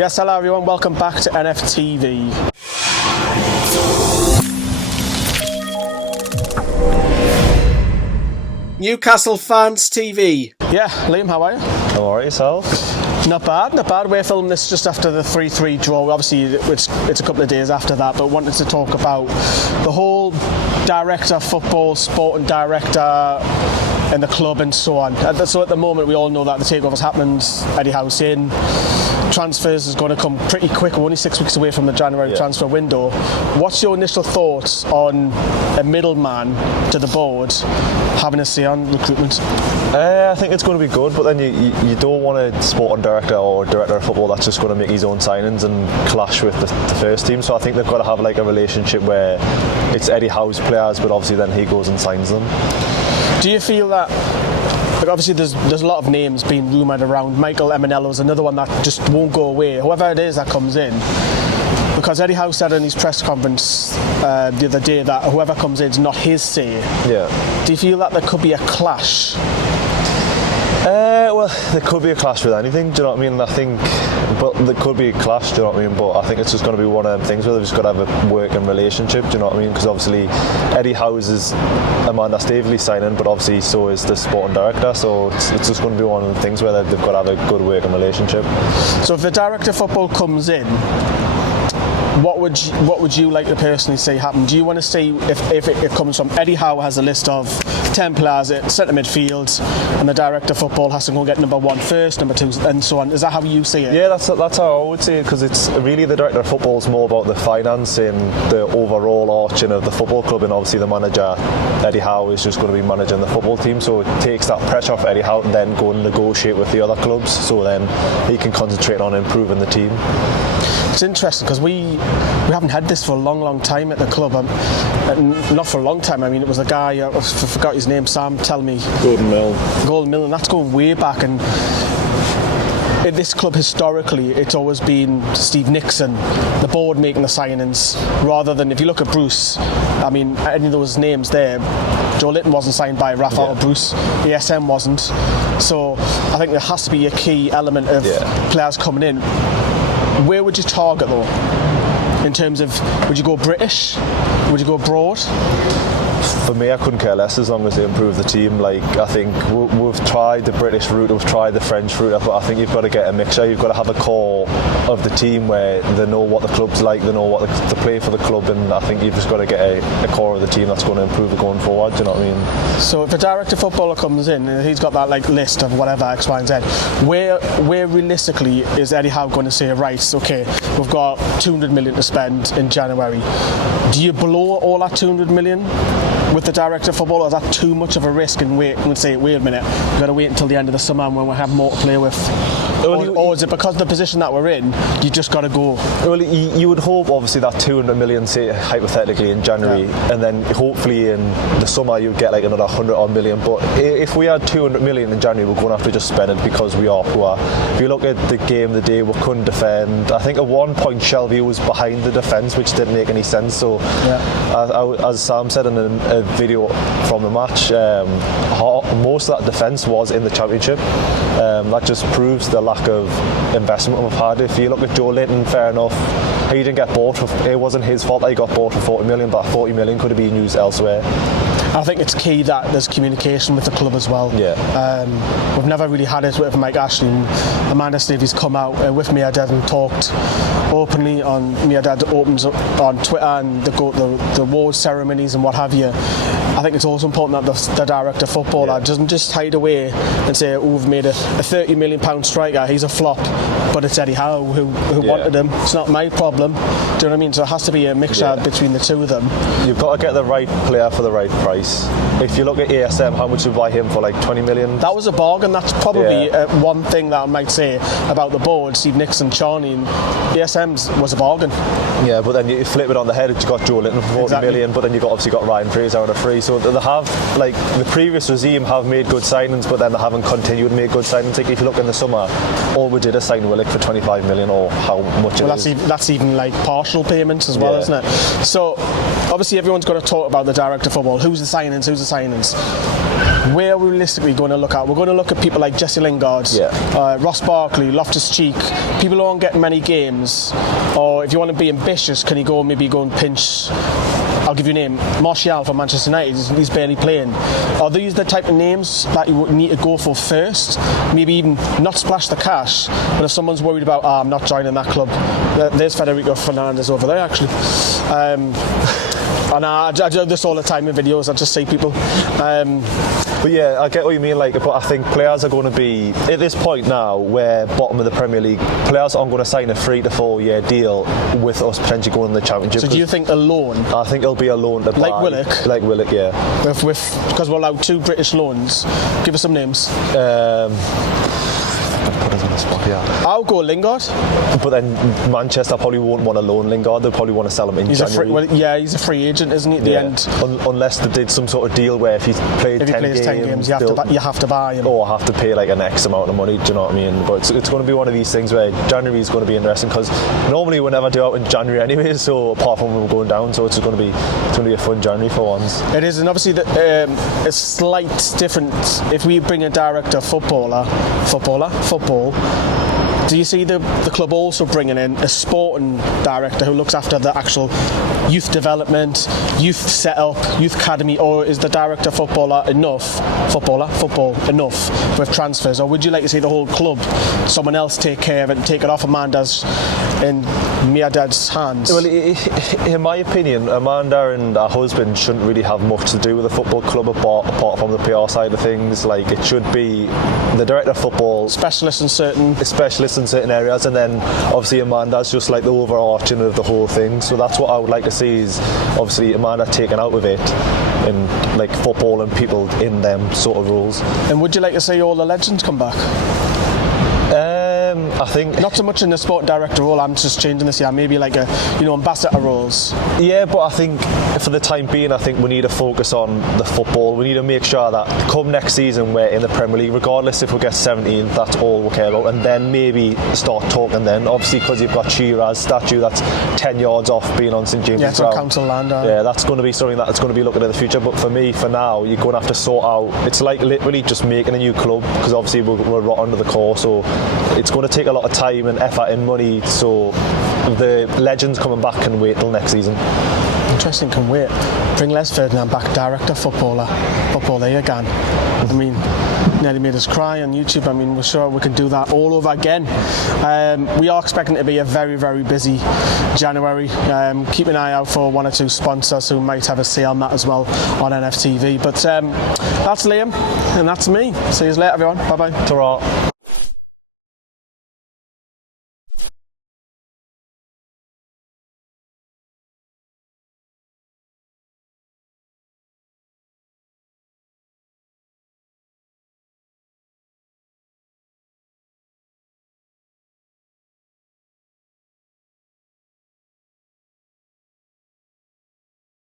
Yes, hello everyone, welcome back to NFTV. Newcastle Fans TV. Yeah, Liam, how are you? I'm alright, yourself? Not bad. We're filming this just after the 3-3 draw. Obviously, it's a couple of days after that, but wanted to talk about the whole director of football, sporting director in the club and so on. So at the moment, we all know that the takeover's happened. Eddie Howe's in. Transfers is going to come pretty quick. We're only 6 weeks away from the January transfer window. What's your initial thoughts on a middleman to the board having a say on recruitment? I think it's going to be good, but then you don't want a sporting director or director of football that's just going to make his own signings and clash with the first team. So I think they've got to have like a relationship where it's Eddie Howe's players, but obviously then he goes and signs them. Do you feel that? Like obviously there's a lot of names being rumoured around. Michael Emenello is another one that just won't go away, whoever it is that comes in. Because Eddie Howe said in his press conference the other day that whoever comes in is not his say. Yeah. Do you feel that there could be a clash? Well, there could be a clash with anything, do you know what I mean? I think, but there could be a clash, do you know what I mean? But I think it's just going to be one of them things where they've just got to have a working relationship, do you know what I mean? Because obviously Eddie Howe is a man that's David Lee's signing, but obviously so is the sporting director, so it's just going to be one of the things where they've got to have a good working relationship. So if the director of football comes in, what would you like to personally see happen? Do you want to see if it comes from Eddie Howe has a list of 10 players at centre midfield and the director of football has to go and get number 1 first, number 2 and so on? Is that how you see it? Yeah, that's how I would see it, because it's really the director of football is more about the financing, the overall arching of the football club, and obviously the manager, Eddie Howe, is just going to be managing the football team, so it takes that pressure off Eddie Howe and then go and negotiate with the other clubs, so then he can concentrate on improving the team. It's interesting because we haven't had this for a long time at the club. Not for a long time. I mean, it was the guy, I forgot his name, Sam, tell me. Gordon Mill, and that's going way back. And in this club historically, it's always been Steve Nixon, the board making the signings, rather than, if you look at Bruce, I mean, any of those names there, Joe Litton wasn't signed by Rafael Bruce, the SM wasn't. So I think there has to be a key element of players coming in. Where would you target though? In terms of, would you go British? Would you go abroad? For me, I couldn't care less as long as they improve the team. Like, I think we've tried the British route, we've tried the French route, but I think you've got to get a mixture. You've got to have a core of the team where they know what the club's like, they know what to play for the club, and I think you've just got to get a core of the team that's going to improve it going forward, do you know what I mean? So if a director footballer comes in and he's got that like list of whatever X, Y and Z, where realistically is Eddie Howe going to say, right, okay, we've got 200 million to spend in January. Do you blow all that 200 million with the director of football, or is that too much of a risk and wait a minute, we've got to wait until the end of the summer when we have more to play with? Or is it because of the position that we're in, you just got to go? Well, you would hope obviously that 200 million, say hypothetically in January, and then hopefully in the summer you'd get like another 100 odd million. But if we had 200 million in January, we're going to have to just spend it because we are poor. If you look at the game the day, we couldn't defend. I think at one point Shelby was behind the defence, which didn't make any sense. So as Sam said in a video from the match, most of that defence was in the Championship. That just proves the lack of investment we've had. If you look at Joe Linton, fair enough, he didn't get bought. It wasn't his fault that he got bought for 40 million, but 40 million could have been used elsewhere. I think it's key that there's communication with the club as well. We've never really had it with Mike Ashley. Amanda Davies come out with me, Dad, and talked openly on me. Dad opens up on Twitter and the award ceremonies and what have you. I think it's also important that the director of football doesn't just hide away and say, oh, we've made a £30 million striker, he's a flop, but it's Eddie Howe who wanted him. It's not my problem. Do you know what I mean? So there has to be a mixture between the two of them. You've got to get the right player for the right price. If you look at ASM, how much did we buy him for? Like 20 million? That was a bargain. That's probably one thing that I might say about the board, Steve Nixon, Charney, and ASM's was a bargain. Yeah, but then you flip it on the head, you got Joe Linton for 40 million, but then you've obviously got Ryan Fraser on a free. So they have, like, the previous regime have made good signings, but then they haven't continued to make good signings. Like if you look in the summer, did is sign Willock for 25 million, or how much well, that's even like partial payments as well, isn't it? So obviously everyone's got to talk about the director of football. Who's the signings? Where are we realistically going to look at? We're going to look at people like Jesse Lingard, Ross Barkley, Loftus-Cheek, people who aren't getting many games. Or if you want to be ambitious, can you go and pinch, I'll give you a name, Martial from Manchester United, he's barely playing. Are these the type of names that you would need to go for first? Maybe even not splash the cash, but if someone's worried about, I'm not joining that club, there's Federico Fernandez over there actually. And I do this all the time in videos, I just see people. But yeah, I get what you mean, but I think players are going to be, at this point now, where bottom of the Premier League, players aren't going to sign a 3 to 4 year deal with us potentially going to the Championship. So do you think a loan? I think it'll be a loan to buy. Like Willock, yeah. Because we're allowed 2 British loans. Give us some names. Put us on the spot, yeah. I'll go Lingard. But then Manchester probably won't want to loan Lingard. They'll probably want to sell him in January. He's a free agent, isn't he, at the end? Unless they did some sort of deal where if he plays 10 games, you have to buy him. Or have to pay an X amount of money, do you know what I mean? But it's going to be one of these things where January is going to be interesting, because normally we never do out in January anyway, so apart from when we're going down, so it's going to be a fun January for once. It is, and obviously a slight difference if we bring a director of football. Do you see the club also bringing in a sporting director who looks after the actual youth development, youth setup, youth academy, or is the director of football enough with transfers, or would you like to see the whole club, someone else take care of it and take it off Amanda's in Miadad's hands? Well, in my opinion, Amanda and her husband shouldn't really have much to do with the football club apart from the PR side of things. It should be the director of football, specialist in certain areas, and then obviously Amanda's just the overarching of the whole thing. So that's what I would like to see, is obviously Amanda taken out of it and football and people in them sort of roles. And would you like to see all the legends come back? I think not so much in the sport director role. I'm just changing this year. Maybe ambassador roles. Yeah, but I think for the time being, I think we need to focus on the football. We need to make sure that come next season we're in the Premier League, regardless if we get 17th. That's all we care about, and then maybe start talking. Then obviously, because you've got Shearer's statue that's 10 yards off being on St James's Ground. Council land. Yeah, that's going to be something that's going to be looking at the future. But for me, for now, you're going to have to sort out. It's literally just making a new club, because obviously we're right under the core. So it's going to take a lot of time and effort and money, so the legends coming back can wait till next season. Interesting, can wait. Bring Les Ferdinand back, director, football there again. I mean, nearly made us cry on YouTube. I mean, we're sure we can do that all over again. We are expecting it to be a very, very busy January. Keep an eye out for 1 or 2 sponsors who might have a say on that as well on NFTV. But that's Liam, and that's me. See you later, everyone. Bye-bye. Ta-ra.